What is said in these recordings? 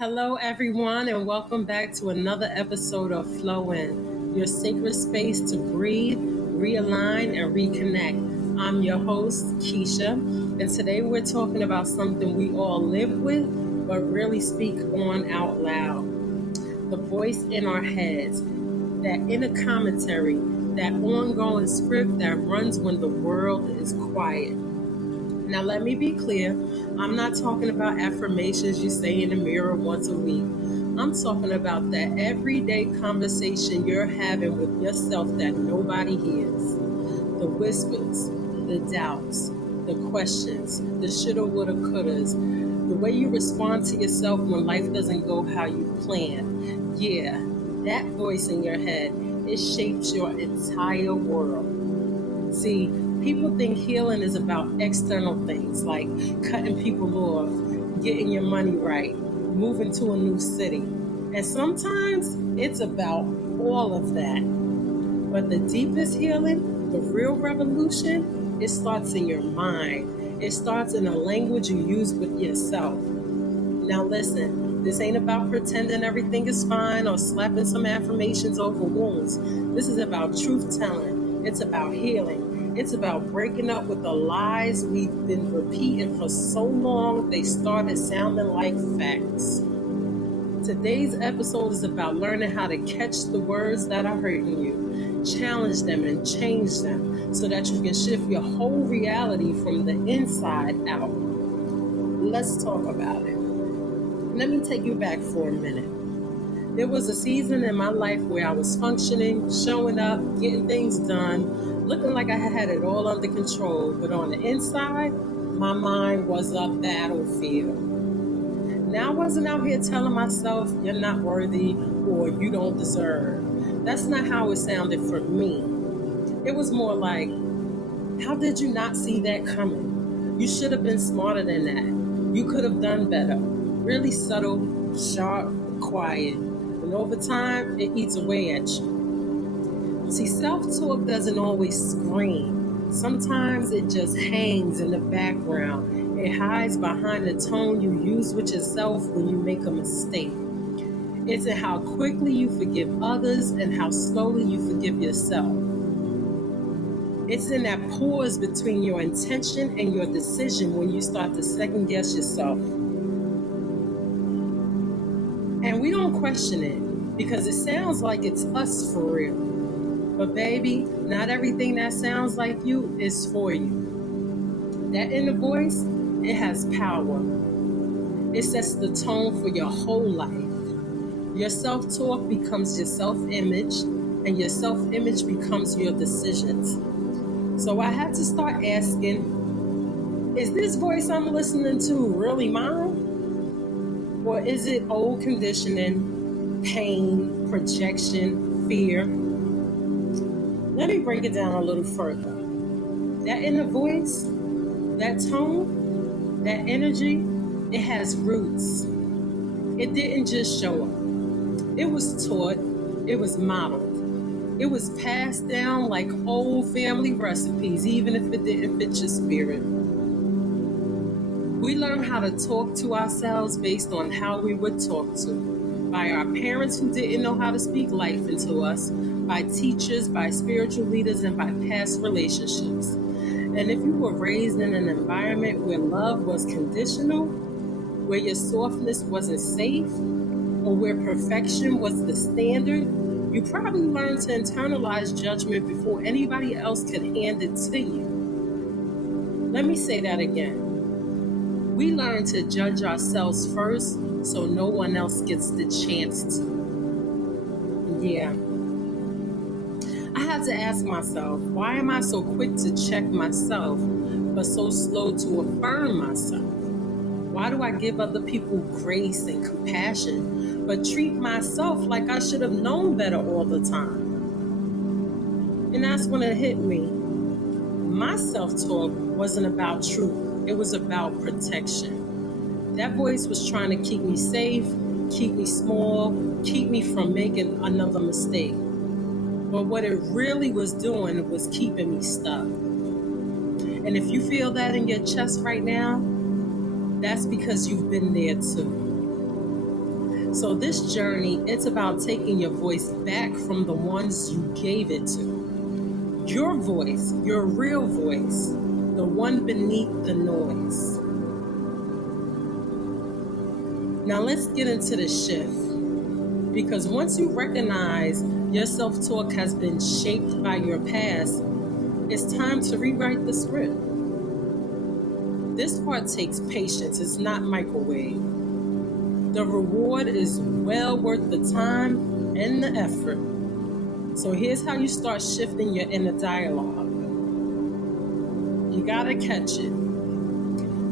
Hello, everyone, and welcome back to another episode of Flow In, your sacred space to breathe, realign, and reconnect. I'm your host, Keisha, and today we're talking about something we all live with but really speak on out loud. The voice in our heads, that inner commentary, that ongoing script that runs when the world is quiet. Now, let me be clear. I'm not talking about affirmations you say in the mirror once a week. I'm talking about that everyday conversation you're having with yourself that nobody hears. The whispers, the doubts, the questions, the shoulda, woulda, couldas, the way you respond to yourself when life doesn't go how you plan. Yeah, that voice in your head, it shapes your entire world. See, people think healing is about external things like cutting people off, getting your money right, moving to a new city. And sometimes it's about all of that. But the deepest healing, the real revolution, it starts in your mind. It starts in a language you use with yourself. Now listen, this ain't about pretending everything is fine or slapping some affirmations over wounds. This is about truth telling. It's about healing. It's about breaking up with the lies we've been repeating for so long they started sounding like facts. Today's episode is about learning how to catch the words that are hurting you, challenge them and change them so that you can shift your whole reality from the inside out. Let's talk about it. Let me take you back for a minute. There was a season in my life where I was functioning, showing up, getting things done, looking like I had it all under control. But on the inside, my mind was a battlefield. Now I wasn't out here telling myself, you're not worthy or you don't deserve. That's not how it sounded for me. It was more like, how did you not see that coming? You should have been smarter than that. You could have done better. Really subtle, sharp, quiet. And over time, it eats away at you. See, self-talk doesn't always scream. Sometimes it just hangs in the background. It hides behind the tone you use with yourself when you make a mistake. It's in how quickly you forgive others and how slowly you forgive yourself. It's in that pause between your intention and your decision when you start to second guess yourself. And we don't question it because it sounds like it's us for real. But baby, not everything that sounds like you is for you. That inner voice, it has power. It sets the tone for your whole life. Your self-talk becomes your self-image, and your self-image becomes your decisions. So I had to start asking, is this voice I'm listening to really mine? Or is it old conditioning, pain, projection, fear? Let me break it down a little further. That inner voice, that tone, that energy, it has roots. It didn't just show up. It was taught, it was modeled. It was passed down like old family recipes, even if it didn't fit your spirit. We learn how to talk to ourselves based on how we were talked to. By our parents who didn't know how to speak life into us, by teachers, by spiritual leaders, and by past relationships. And if you were raised in an environment where love was conditional, where your softness wasn't safe, or where perfection was the standard, you probably learned to internalize judgment before anybody else could hand it to you. Let me say that again. We learn to judge ourselves first so no one else gets the chance to. Yeah. I had to ask myself, why am I so quick to check myself but so slow to affirm myself? Why do I give other people grace and compassion but treat myself like I should have known better all the time? And that's when it hit me. My self-talk wasn't about truth. It was about protection. That voice was trying to keep me safe, keep me small, keep me from making another mistake. But what it really was doing was keeping me stuck. And if you feel that in your chest right now, that's because you've been there too. So this journey, it's about taking your voice back from the ones you gave it to. Your voice, your real voice, the one beneath the noise. Now let's get into the shift. Because once you recognize your self-talk has been shaped by your past, it's time to rewrite the script. This part takes patience, it's not microwave. The reward is well worth the time and the effort. So here's how you start shifting your inner dialogue. You gotta catch it.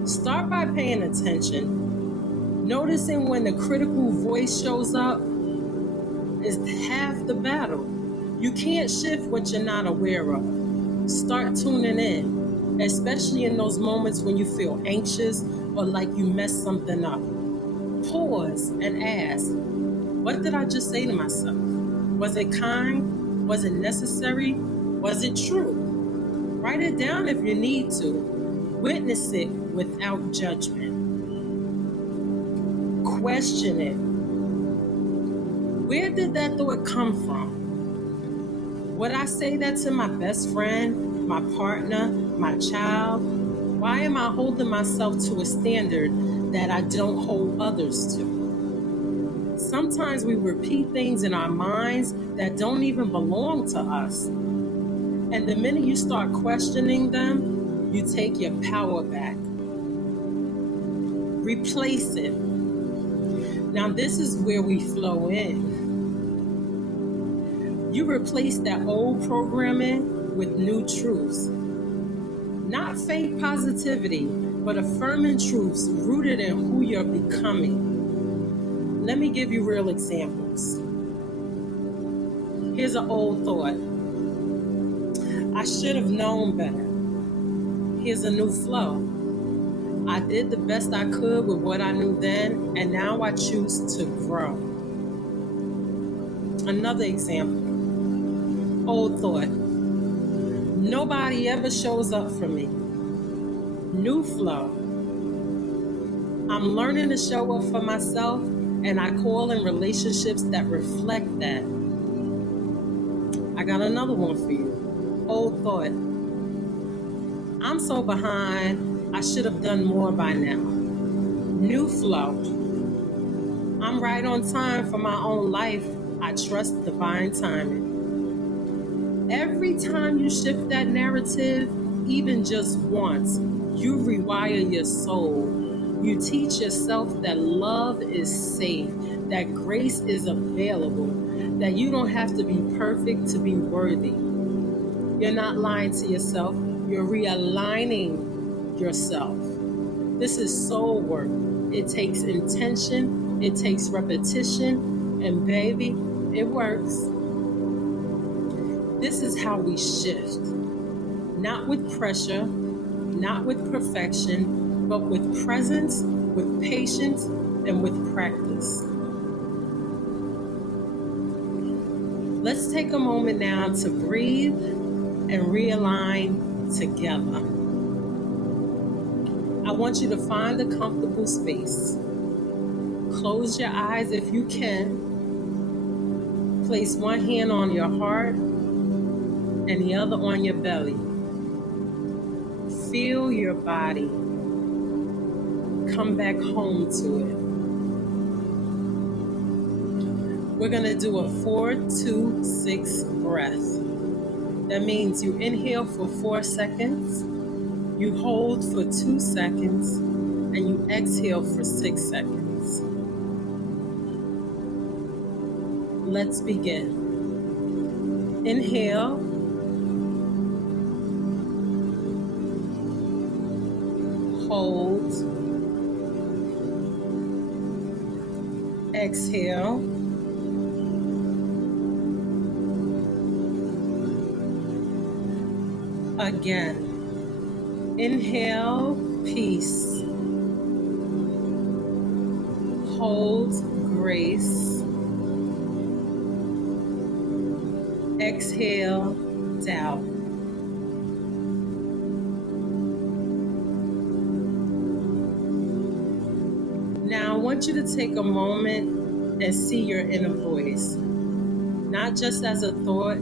Start by paying attention. Noticing when the critical voice shows up is half the battle. You can't shift what you're not aware of. Start tuning in, especially in those moments when you feel anxious or like you messed something up. Pause and ask, what did I just say to myself? Was it kind? Was it necessary? Was it true? Write it down if you need to. Witness it without judgment. Question it. Where did that thought come from? Would I say that to my best friend, my partner, my child? Why am I holding myself to a standard that I don't hold others to? Sometimes we repeat things in our minds that don't even belong to us. And the minute you start questioning them, you take your power back. Replace it. Now this is where we flow in. You replace that old programming with new truths. Not fake positivity, but affirming truths rooted in who you're becoming. Let me give you real examples. Here's an old thought. I should have known better. Here's a new flow. I did the best I could with what I knew then, and now I choose to grow. Another example. Old thought. Nobody ever shows up for me. New flow. I'm learning to show up for myself, and I call in relationships that reflect that. I got another one for you. Old thought. I'm so behind, I should have done more by now. New flow. I'm right on time for my own life. I trust divine timing. Every time you shift that narrative, even just once, you rewire your soul. You teach yourself that love is safe, that grace is available, that you don't have to be perfect to be worthy. You're not lying to yourself, you're realigning yourself. This is soul work. It takes intention, it takes repetition, and baby, it works. This is how we shift. Not with pressure, not with perfection, but with presence, with patience, and with practice. Let's take a moment now to breathe and realign together. I want you to find a comfortable space. Close your eyes if you can. Place one hand on your heart and the other on your belly. Feel your body. Come back home to it. We're going to do a 4-2-6 breath. That means you inhale for 4 seconds, you hold for 2 seconds, and you exhale for 6 seconds. Let's begin. Inhale. Hold. Exhale. Again. Inhale, peace. Hold, grace. Exhale, doubt. Now I want you to take a moment and see your inner voice, not just as a thought,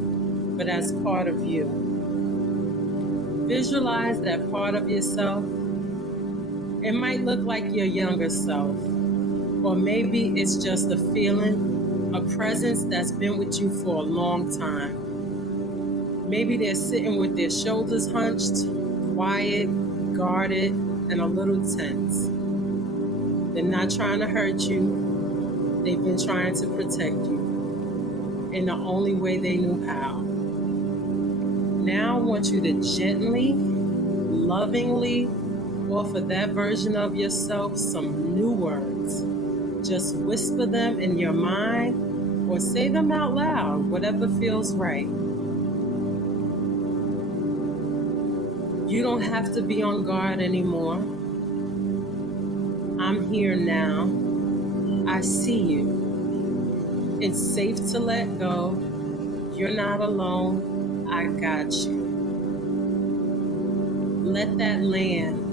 but as part of you. Visualize that part of yourself. It might look like your younger self, or maybe it's just a feeling, a presence that's been with you for a long time. Maybe they're sitting with their shoulders hunched, quiet, guarded, and a little tense. They're not trying to hurt you. They've been trying to protect you in the only way they knew how. Now I want you to gently, lovingly offer that version of yourself some new words. Just whisper them in your mind or say them out loud, whatever feels right. You don't have to be on guard anymore. I'm here now. I see you. It's safe to let go. You're not alone. I got you. Let that land.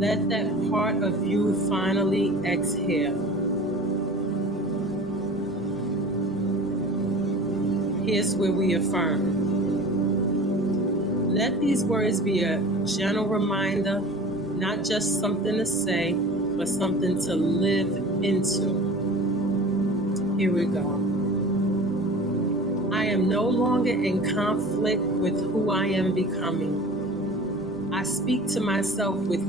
Let that part of you finally exhale. Here's where we affirm. Let these words be a gentle reminder, not just something to say, but something to live into. Here we go. I am no longer in conflict with who I am becoming. I speak to myself with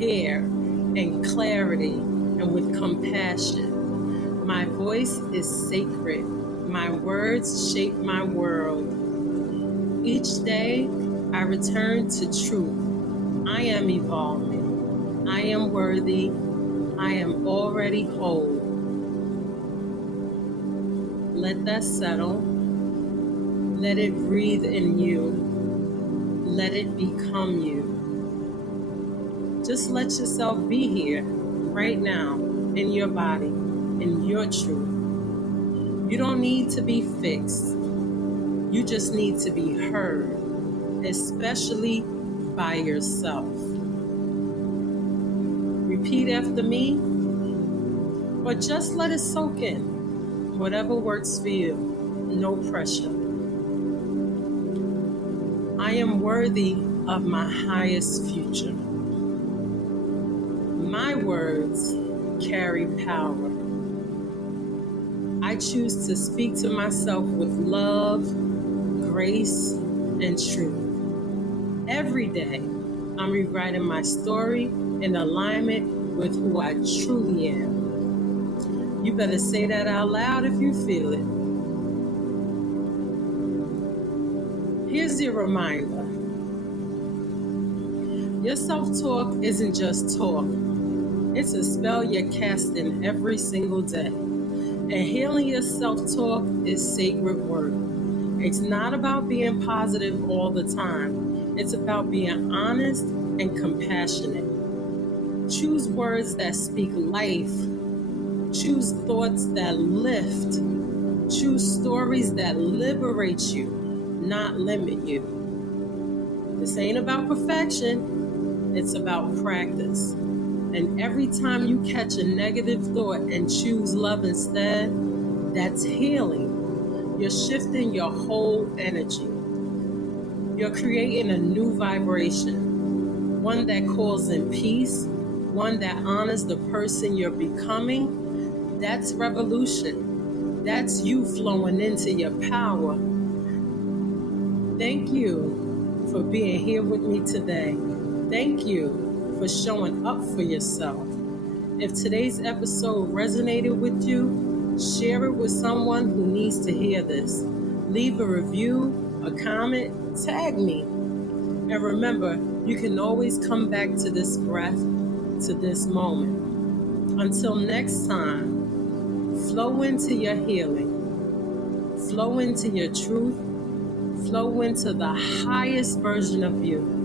care and clarity and with compassion. My voice is sacred. My words shape my world. Each day, I return to truth. I am evolving. I am worthy. I am already whole. Let that settle. Let it breathe in you. Let it become you. Just let yourself be here, right now, in your body, in your truth. You don't need to be fixed. You just need to be heard, especially by yourself. Repeat after me, or just let it soak in. Whatever works for you, no pressure. I am worthy of my highest future. My words carry power. I choose to speak to myself with love, grace, and truth. Every day, I'm rewriting my story in alignment with who I truly am. You better say that out loud if you feel it. Here's your reminder. Your self-talk isn't just talk. It's a spell you're casting every single day. And healing your self-talk is sacred work. It's not about being positive all the time. It's about being honest and compassionate. Choose words that speak life. Choose thoughts that lift. Choose stories that liberate you, not limit you. This ain't about perfection. It's about practice. And every time you catch a negative thought and choose love instead, that's healing. You're shifting your whole energy. You're creating a new vibration, one that calls in peace, one that honors the person you're becoming. That's revolution. That's you flowing into your power. Thank you for being here with me today. Thank you for showing up for yourself. If today's episode resonated with you, share it with someone who needs to hear this. Leave a review, a comment, tag me. And remember, you can always come back to this breath, to this moment. Until next time, flow into your healing. Flow into your truth. Flow into the highest version of you.